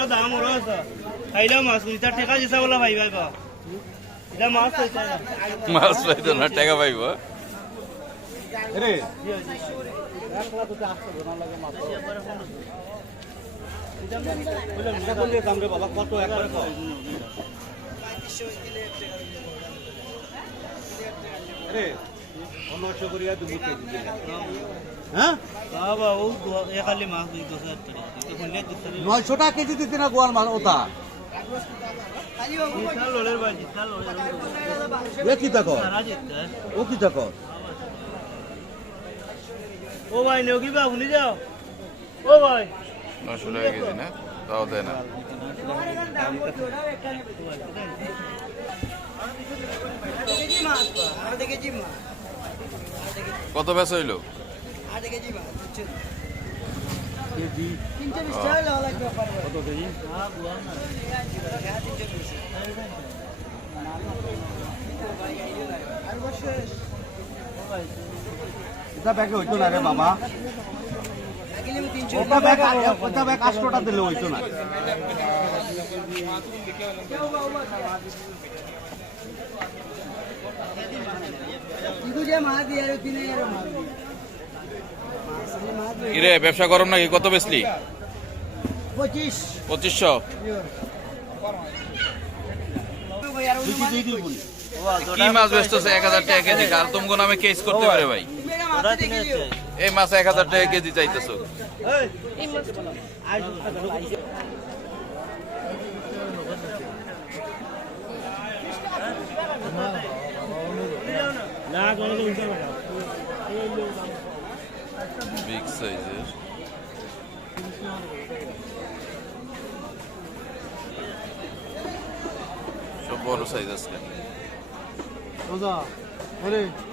আরও দাম ওরা আছে। খাইলেও মাছ এটা ঠেকা দিছে বলা ভাই ভাই বা এটা মাছ মাছ পাইতো না টাকা পাইব। রে বাবা কত একবারে রে করিয়া কেজি হ্যাঁ? বাবা ও দু- মাছ দুই দশ হাজার টাকা দিতে নয়শো টাকা কেজি দিতে না গোয়াল মাছ ওটা? কি দেখো? ও কি দেখো? ও ভাই নেও কি বা শুনি যাও। ও ভাই। নশো টাকা কেজি না? তাও দেয় না। কত কেজি এটা ব্যাগে হইতো না রে বাবা। ওটা ব্যাগ ওটা ব্যাগ আটশোটা দিলে হইতো না। কিরে ব্যবসা গরম নাকি? কত বেচলি? পঁচিশ। পঁচিশশো? কি মাছ বেচতেছে? এক হাজার টাকা কেজি। আর তোমার নামে কেস করতে পারে ভাই। এই মাছ এক হাজার টাকা কেজি চাইতেছো। 26 este. Deixa eu sayıdası. O olhe.